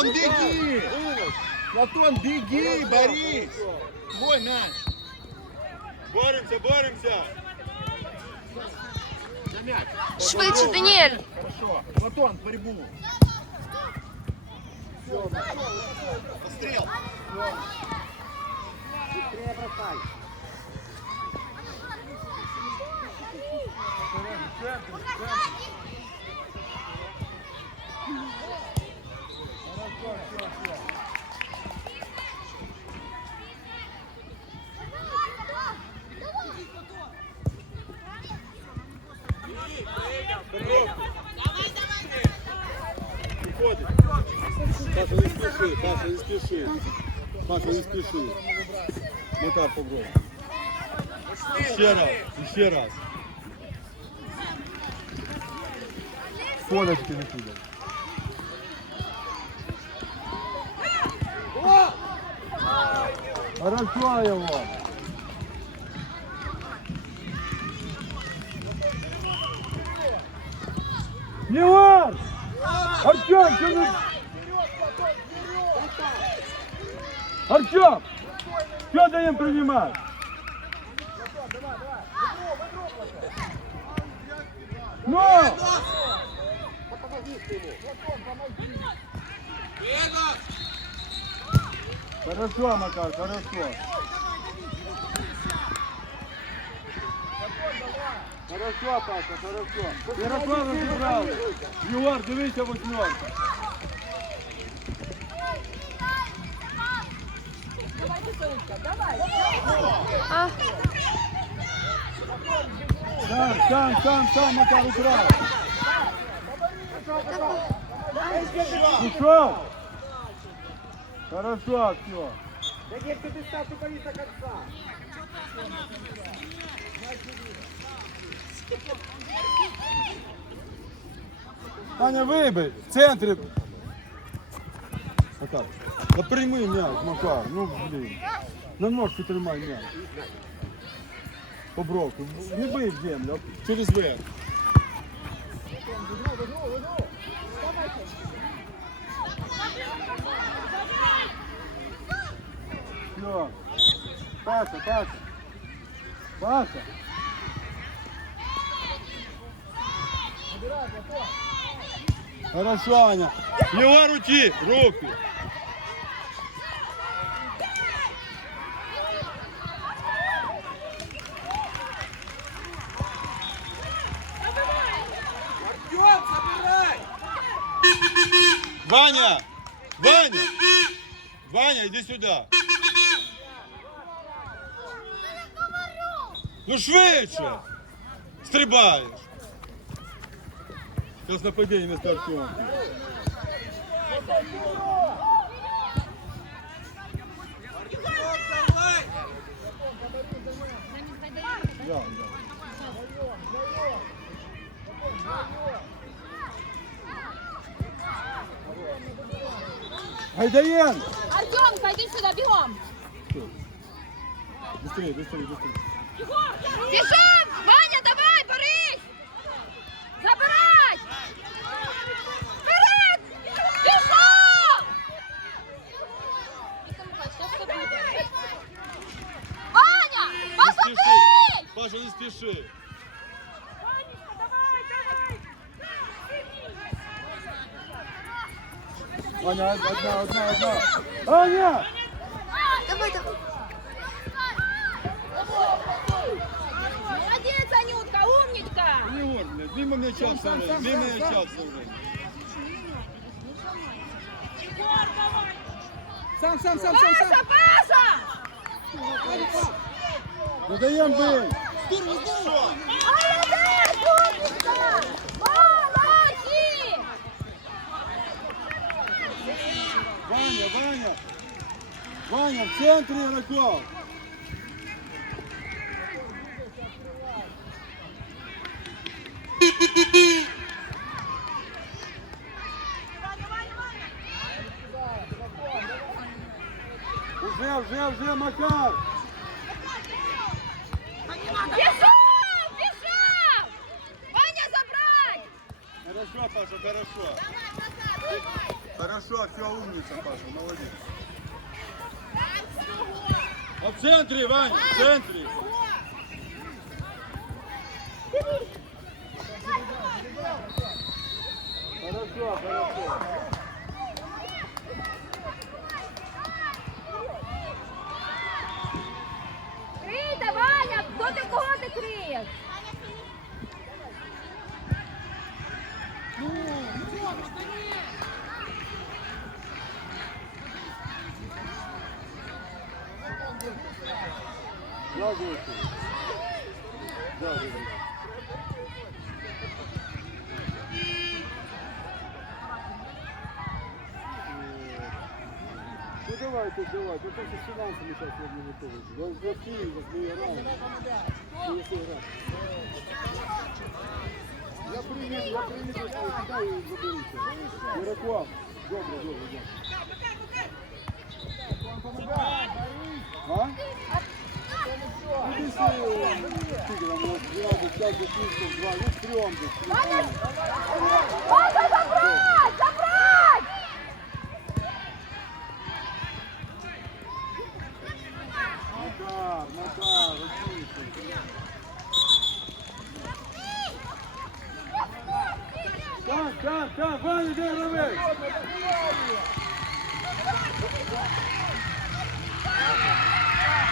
Платон, беги! Платон, беги, Борис! Твой мяч! Боремся, боремся. За мяч! Швидше, Даніель! Хорошо! Платон, борьбу! Пострел! Виходить. Паша, не спіши. Макар, попробуй. Ще раз, ще раз. Полечки не піде. Хорошо его. Егор! Артем, что ты... Артем! Что даем принимать? Ну! Хорошо, Макар, хорошо. Хорошо, Паша, хорошо. Ярослав розібрав. Єгор, дивися восьмерка. А, Сам, сам, сам, сам, Макар, убрал. Ушел. Хорошо, все. Таня, вибий, в центрі. Макар, да прийми м'яч, Макар, ну блін. На ножку тримай м'яч. По бровку. Не бий в землю, а через верх. Все. Паша, Паша. Паша. Хорошо, Аня. Его руки, руки. Ваня! Ваня! Ваня, иди сюда. Ну швидше! Стрибаєш! Зараз нападіння вместо Артема. Да, да. Гайдаєн! Артемка, иди сюда, бегом! Быстрее, быстрее, быстрее. Бежим! Аня, одна, одна, одна! Аня! Давай, давай. Молодец, Анютка, умничка! Егор, блядь, мимо мяча все время, мимо мяча все время. Сам, сам, сам, сам, сам! Паша, Паша! Не даем бей! Молодец, умничка! Ваня! Ваня, в центре игроков! Все, умница, Паша, молодец. А в центре, Ваня, в центре. Хорошо, хорошо. Крийте, Ваня! Хто ти кого ти криєш? Да, Гоша. Да, да, да. Ну давайте, давайте. Это с финансами сейчас я не готовы. Да, за Киев, за играть. Я приеду, я приеду сюда и заберуся. Ярослав, добре, добре, добре. А? Куди си, скільки там, у нас 12, 5, 6, 2, ну стрьом десь. Ваня, забрать! Забрать! Макар, Макар, очисти. Так, так, так, Ваня, де гравець?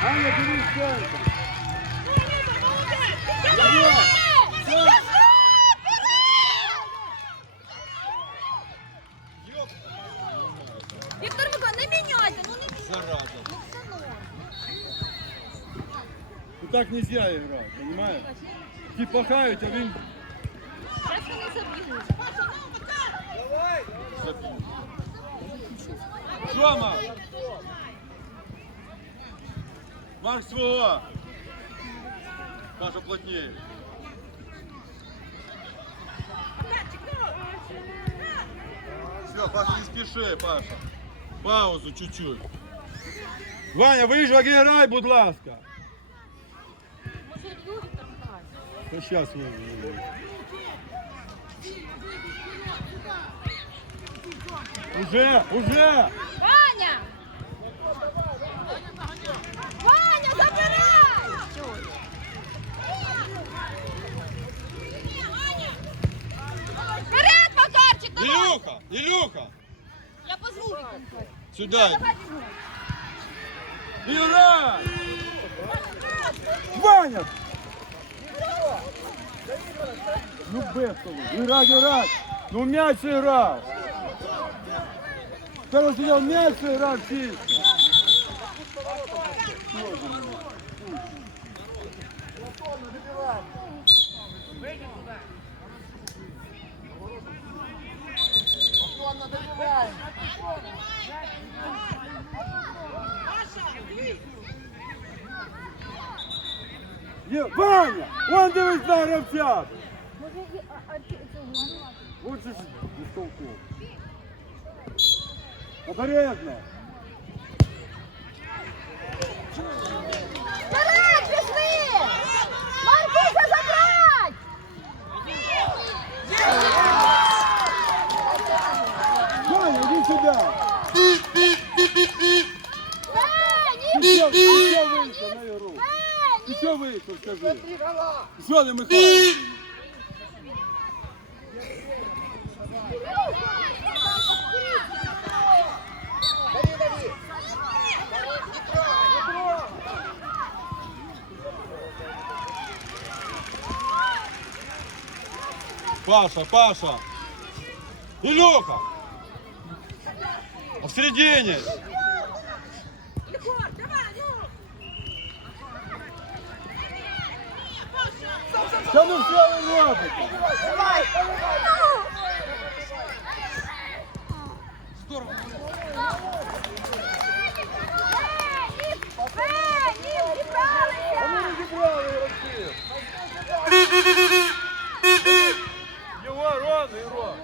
Аня, дивись центр. Давай! Віктор Миколаївич, не міняйте, ну не Зараза. ну все одно. Ну так нельзя играть, понимаешь? Ті пахають, а він Зараз вони забігуть. забив. Рома! Марк свого! Паша плотнее. Все, Паша, не спеши, Паша. Паузу чуть-чуть. Ваня, виїжджай, грай, будь ласка. Може, Юрій Віктор Миколаївич? Та щас виїжджай. Уже, уже! Ваня! Ваня, Сюда. Играй! Ваня! Ну бестолу, играть, играть! Ну мяч играл! Сидел мяч играл чисто! Є, Ваня! Вон дивись на гравця! Може, і- а- а ти- цього? Вот же бестолков. Обережно! Тарас! Что вышел на Вені! что вышел, скажи? Женя Михайлович! Паша, Паша! Илюха! А в середине! Та ну що ви робите? Давай! Здорово! Вони розібрали гравців! Його, Рон, Ірон!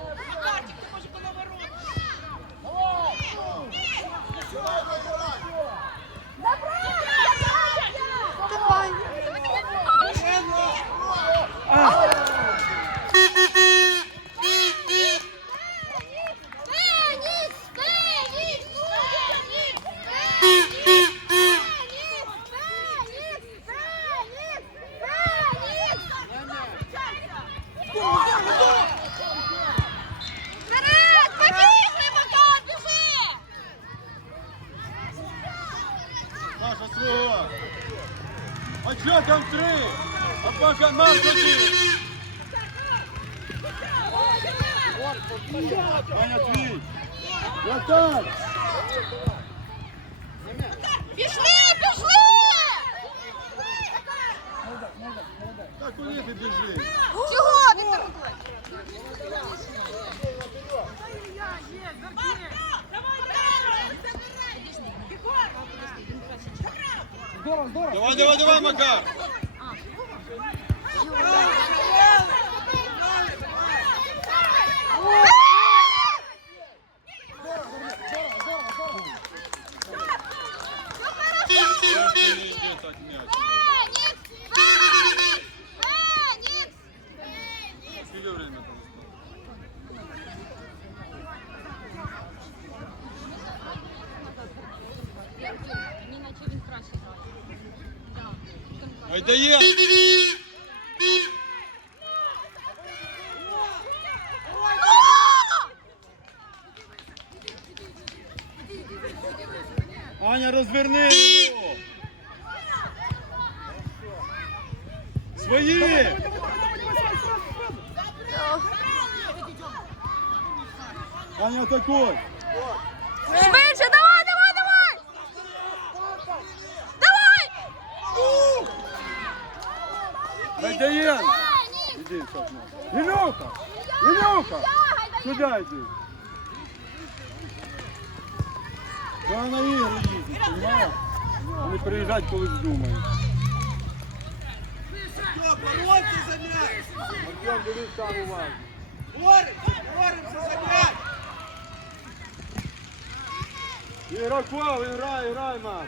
Вратар. Пішли, пішли! Так куди ти біжиш? Чого ти? Здорово, здорово. Давай, давай, давай, Макар. Аня, розверни його. Свої. Аня, атакуй. Швидше, давай, давай, давай! Давай! Ай, дає. Фенікс! Іди, так, на. Ілюха! Ілюха! Тягай, Сюди йди. Та на ігри їздять, понимаєш? Вони приїжджають, коли здумають. Боролься за мяч. Артем, дивись там уважно. Боремся, боремся за мяч. Ігроков, грай, грай, Макс.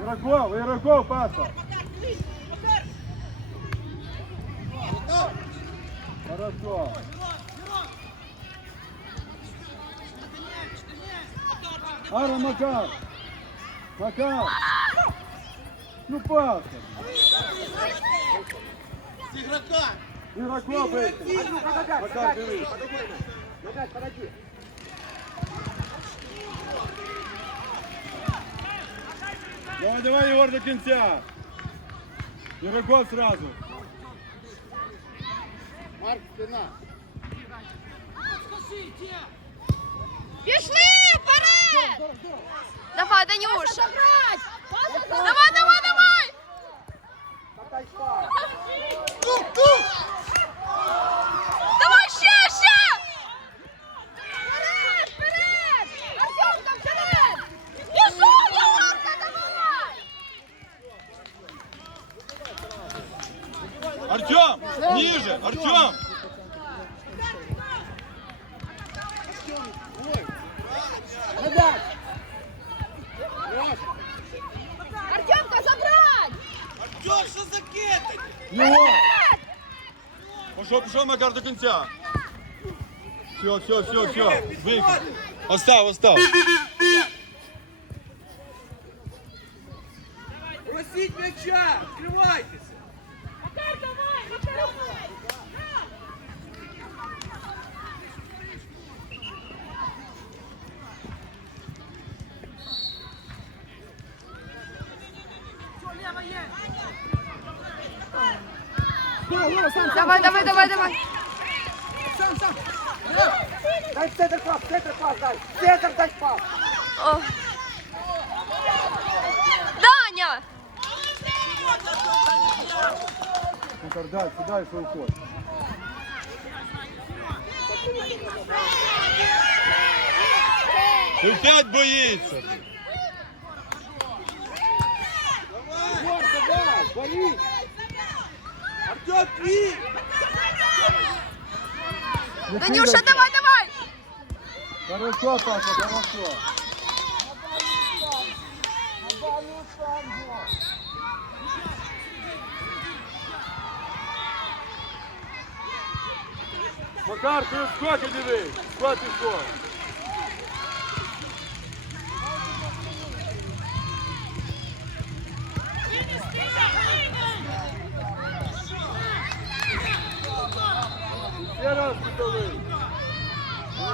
Ігроков, ігроков, паса. Хорошо. Ара, Макар. Макар. Ну, паса. С игрока. Ігроков, вийти. Макар, дивись. Давай, давай, Егор, до кінця. Ігроков сразу. Марк, спина. Пішли Вперед! Давай, Данюш! Давай, давай, давай! Давай ще, ще! Вперед, вперед! Артемка, вперед! Пішов, Єгорка, давай! Артем, ниже, Артем. Артемка, забрать! Артем, что за кеты? Егор. Пошел, Макар, до кінця. Все, все, все, все. Викинь. Остав, остав. Давай, давай, давай, давай! Дай центр пас, центр пас, дай. Центр дай пас. О. Даня! Макар, дай, сюда, що уходь. Ти п'ять боїться. Егор, давай, борись. Данюша, давай, давай! Хорошо, Паша, хорошо. Макар, ти скоки дивись, скоки скоки. Ще раз підали. Свистовий.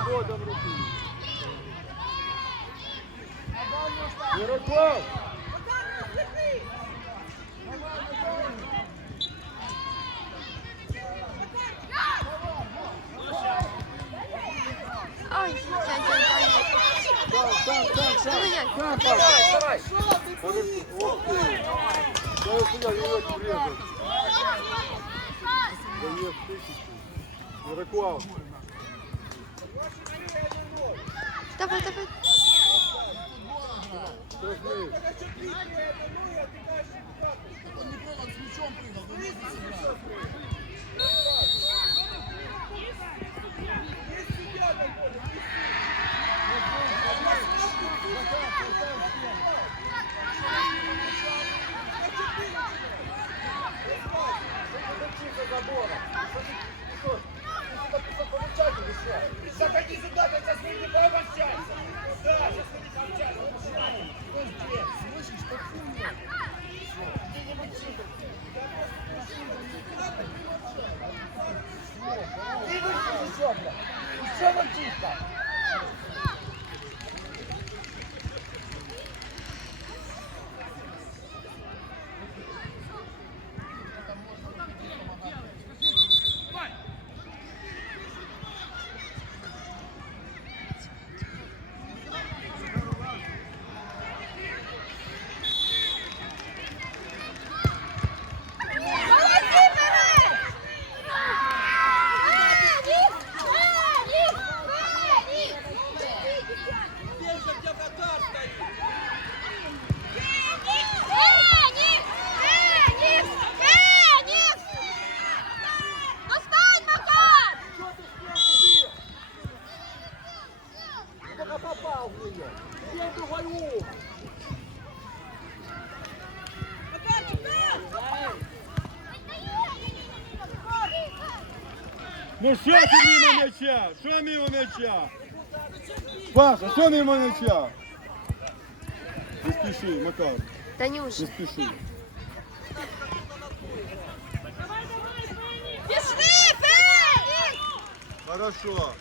Водом руки. Ярослав! Ай, сядь, сядь, сядь. Давай, давай, давай. Давай сюда, я тебя приеду. Да я в тысячу. Рыкуал. Давай, давай. Он не пробовал с мячом прыгать. Ну що ти мимо м'яча? Що мимо м'яча? Паша, що мимо м'яча? Не спіши, Макар, Танюш. не спіши. Пішли, Фенікс! Хорошо.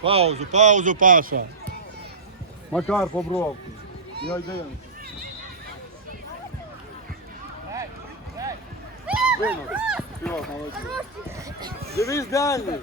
Паузу, паузу, Паша. Макар по бровку. Не один. Все, молодець. Дивись дальній.